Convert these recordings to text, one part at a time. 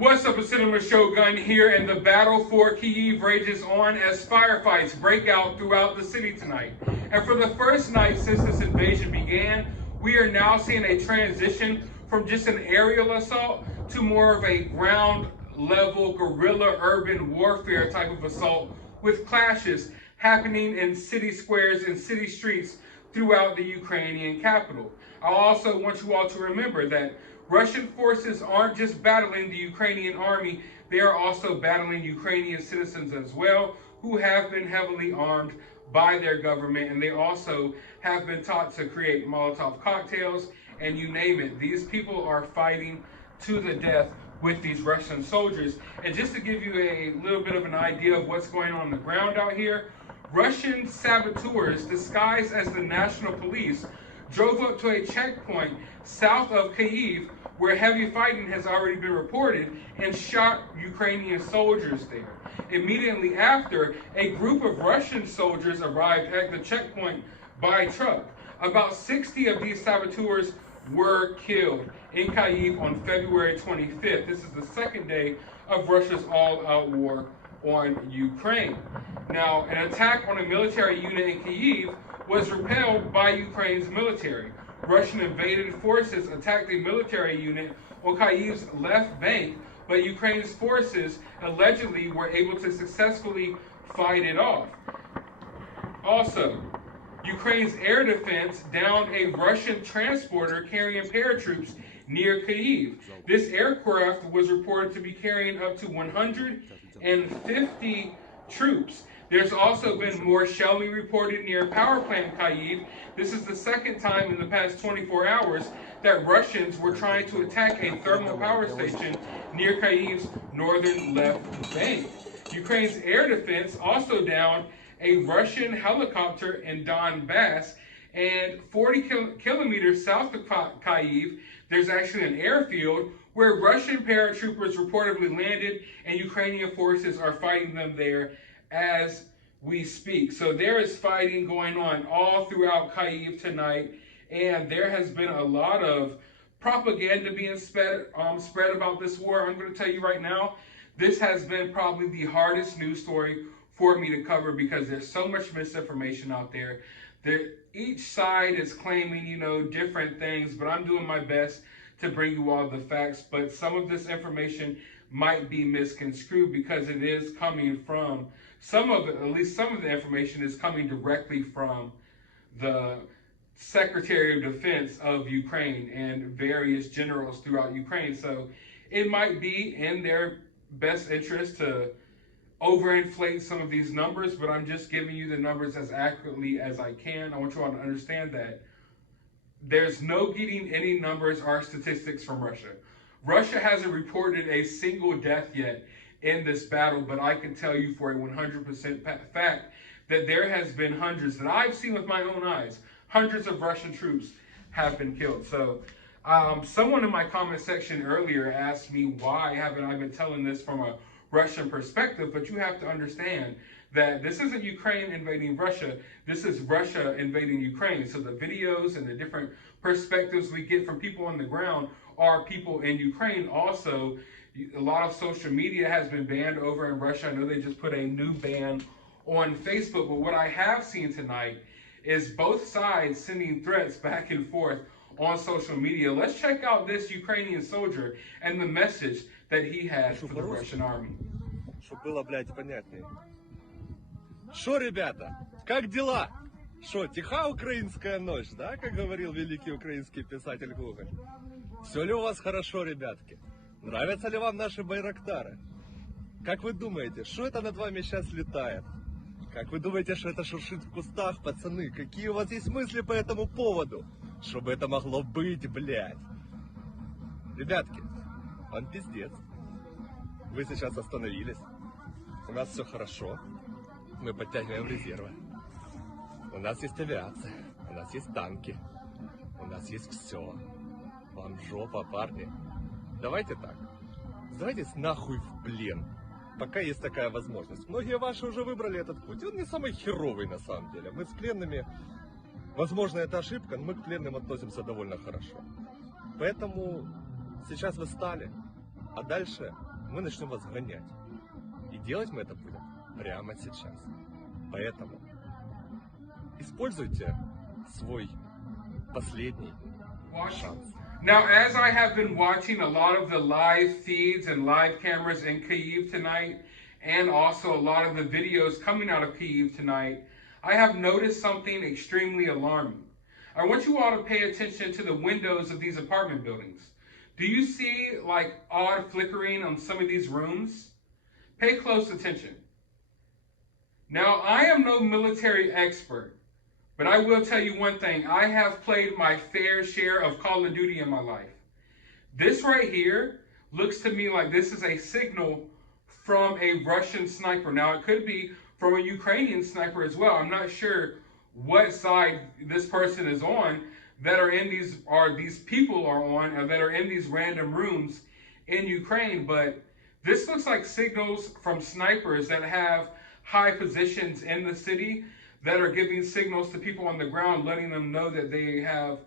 What's up, it's Cinema Shogun here, and the battle for Kyiv rages on as firefights break out throughout the city tonight. And for the first night since this invasion began, we are now seeing a transition from just an aerial assault to more of a ground level guerrilla urban warfare type of assault, with clashes happening in city squares and city streets throughout the Ukrainian capital. I also want you all to remember that Russian forces aren't just battling the Ukrainian army, they are also battling Ukrainian citizens as well, who have been heavily armed by their government, and they also have been taught to create Molotov cocktails, and you name it. These people are fighting to the death with these Russian soldiers. And just to give you a little bit of an idea of what's going on the ground out here, Russian saboteurs disguised as the national police drove up to a checkpoint south of Kyiv where heavy fighting has already been reported and shot Ukrainian soldiers there. Immediately after, a group of Russian soldiers arrived at the checkpoint by truck. About 60 of these saboteurs were killed in Kyiv on February 25th. This is the second day of Russia's all-out war on Ukraine. Now, an attack on a military unit in Kyiv was repelled by Ukraine's military. Russian invaded forces attacked a military unit on Kyiv's left bank, but Ukraine's forces allegedly were able to successfully fight it off. Also, Ukraine's air defense downed a Russian transporter carrying paratroops near Kyiv. This aircraft was reported to be carrying up to 150 troops. There's also been more shelling reported near power plant Kyiv. This is the second time in the past 24 hours that Russians were trying to attack a thermal power station near Kyiv's northern left bank. Ukraine's air defense also downed a Russian helicopter in Donbass, and 40 kilometers south of Kyiv, there's actually an airfield where Russian paratroopers reportedly landed, and Ukrainian forces are fighting them there as we speak. So there is fighting going on all throughout Kyiv tonight, and there has been a lot of propaganda being spread about this war. I'm going to tell you right now, this has been probably the hardest news story for me to cover because there's so much misinformation out there. Each side is claiming, different things, but I'm doing my best to bring you all the facts. But some of this information might be misconstrued because it is coming from at least some of the information is coming directly from the Secretary of Defense of Ukraine and various generals throughout Ukraine. So it might be in their best interest to overinflate some of these numbers, but I'm just giving you the numbers as accurately as I can. I want you all to understand that there's no getting any numbers or statistics from Russia. Russia hasn't reported a single death yet in this battle, but I can tell you for a 100% fact that there has been hundreds that I've seen with my own eyes. Hundreds of Russian troops have been killed. So someone in my comment section earlier asked me why haven't I been telling this from a Russian perspective, but you have to understand that this isn't Ukraine invading Russia, this is Russia invading Ukraine. So the videos and the different perspectives we get from people on the ground are people in Ukraine. Also, a lot of social media has been banned over in Russia. I know they just put a new ban on Facebook, but what I have seen tonight is both sides sending threats back and forth on social media. Let's check out this Ukrainian soldier and the message that he has for the Russian army. Чтобы было, понятнее. Шо, ребята, как дела? Шо, тиха украинская ночь, да, как говорил великий украинский писатель Гоголь? Все ли у вас хорошо, ребятки? Нравятся ли вам наши байрактары? Как вы думаете, что это над вами сейчас летает? Как вы думаете, что это шуршит в кустах, пацаны? Какие у вас есть мысли по этому поводу? Что бы это могло быть, блядь? Ребятки, он пиздец. Вы сейчас остановились. У нас все хорошо. Мы подтягиваем резервы. У нас есть авиация. У нас есть танки. У нас есть все. Вам жопа, парни. Давайте так. Сдавайтесь нахуй в плен. Пока есть такая возможность. Многие ваши уже выбрали этот путь. Он не самый херовый на самом деле. Мы с пленными... Возможно, это ошибка, но мы к пленным относимся довольно хорошо. Поэтому сейчас вы стали. А дальше мы начнем вас гонять. И делать мы это будем прямо сейчас. Поэтому используйте свой последний шанс. Now, as I have been watching a lot of the live feeds and live cameras in Kyiv tonight, and also a lot of the videos coming out of Kyiv tonight, I have noticed something extremely alarming. I want you all to pay attention to the windows of these apartment buildings. Do you see like odd flickering on some of these rooms? Pay close attention. Now, I am no military expert, but I will tell you one thing. I have played my fair share of Call of Duty in my life. This right here looks to me like this is a signal from a Russian sniper. Now, it could be from a Ukrainian sniper as well. I'm not sure what side this person is on that are in these, or these people are on, or that are in these random rooms in Ukraine. But this looks like signals from snipers that have high positions in the city that are giving signals to people on the ground, letting them know that they have,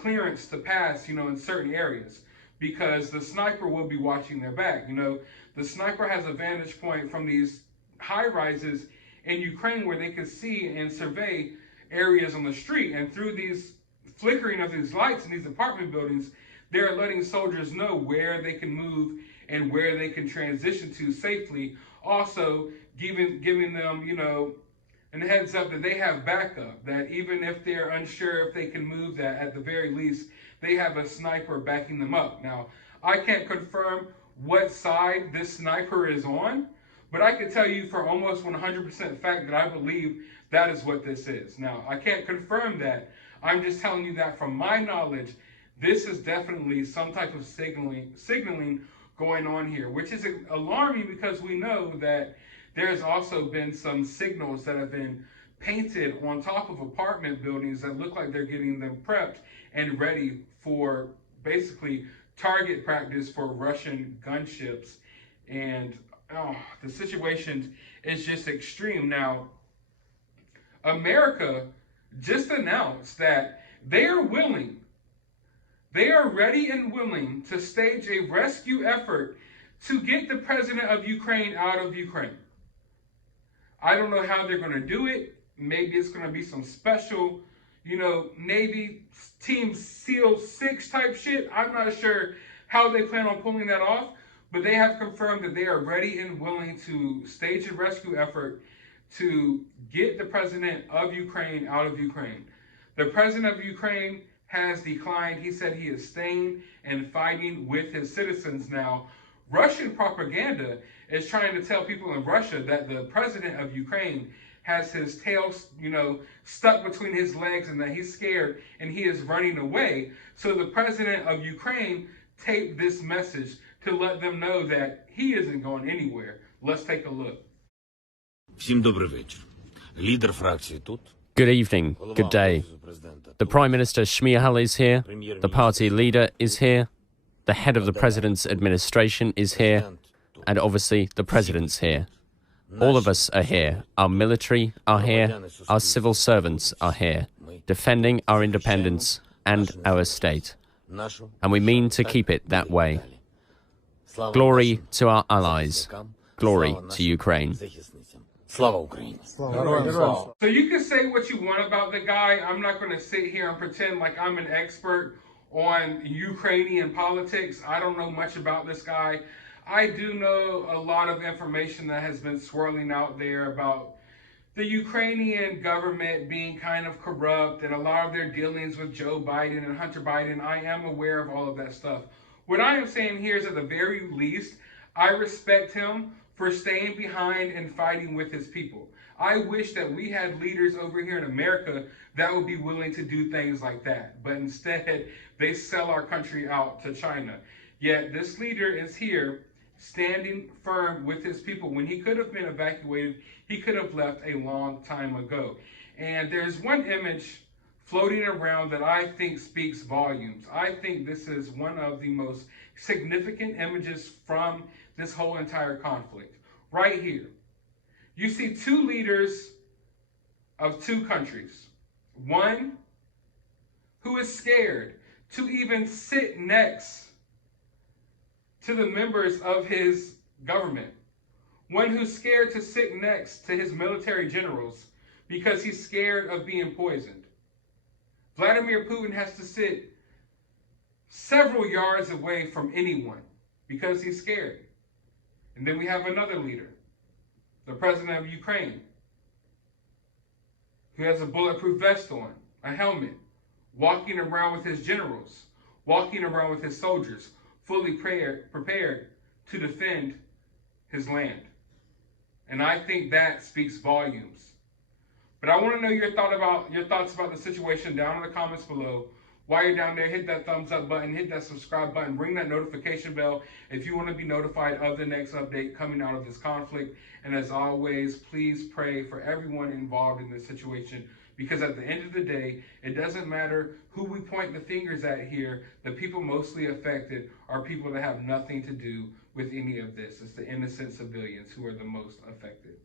clearance to pass, in certain areas, because the sniper will be watching their back. The sniper has a vantage point from these high rises in Ukraine where they can see and survey areas on the street. And through these flickering of these lights in these apartment buildings, they're letting soldiers know where they can move and where they can transition to safely. Also giving them, and heads up that they have backup, that even if they're unsure if they can move, that at the very least, they have a sniper backing them up. Now, I can't confirm what side this sniper is on, but I can tell you for almost 100% fact that I believe that is what this is. Now, I can't confirm that. I'm just telling you that from my knowledge, this is definitely some type of signaling going on here, which is alarming because we know that there's also been some signals that have been painted on top of apartment buildings that look like they're getting them prepped and ready for basically target practice for Russian gunships. And the situation is just extreme. Now, America just announced that they are ready and willing to stage a rescue effort to get the president of Ukraine out of Ukraine. I don't know how they're going to do it. Maybe it's going to be some special, Navy Team SEAL 6 type shit. I'm not sure how they plan on pulling that off, but they have confirmed that they are ready and willing to stage a rescue effort to get the president of Ukraine out of Ukraine. The president of Ukraine has declined. He said he is staying and fighting with his citizens. Now, Russian propaganda is trying to tell people in Russia that the president of Ukraine has his tail, stuck between his legs and that he's scared and he is running away. So the president of Ukraine taped this message to let them know that he isn't going anywhere. Let's take a look. Всім добрий вечір. Лідер фракції тут. Good evening, good day. The Prime Minister Shmyhal is here, the party leader is here, the head of the President's administration is here, and obviously the President's here. All of us are here. Our military are here, our civil servants are here, defending our independence and our state. And we mean to keep it that way. Glory to our allies. Glory to Ukraine. Слава Україні! So you can say what you want about the guy. I'm not going to sit here and pretend like I'm an expert on Ukrainian politics. I don't know much about this guy. I do know a lot of information that has been swirling out there about the Ukrainian government being kind of corrupt and a lot of their dealings with Joe Biden and Hunter Biden. I am aware of all of that stuff. What I am saying here is at the very least, I respect him for staying behind and fighting with his people. I wish that we had leaders over here in America that would be willing to do things like that. But instead, they sell our country out to China. Yet this leader is here standing firm with his people. When he could have been evacuated, he could have left a long time ago. And there's one image floating around that I think speaks volumes. I think this is one of the most significant images from this whole entire conflict. Right here, you see two leaders of two countries. One who is scared to even sit next to the members of his government. One who's scared to sit next to his military generals because he's scared of being poisoned. Vladimir Putin has to sit several yards away from anyone because he's scared. And then we have another leader, the president of Ukraine, who has a bulletproof vest on, a helmet, walking around with his generals, walking around with his soldiers, fully prepared to defend his land. And I think that speaks volumes. But I want to know your thoughts about the situation down in the comments below. While you're down there, hit that thumbs up button, hit that subscribe button, ring that notification bell if you want to be notified of the next update coming out of this conflict. And as always, please pray for everyone involved in this situation, because at the end of the day, it doesn't matter who we point the fingers at here. The people mostly affected are people that have nothing to do with any of this. It's the innocent civilians who are the most affected.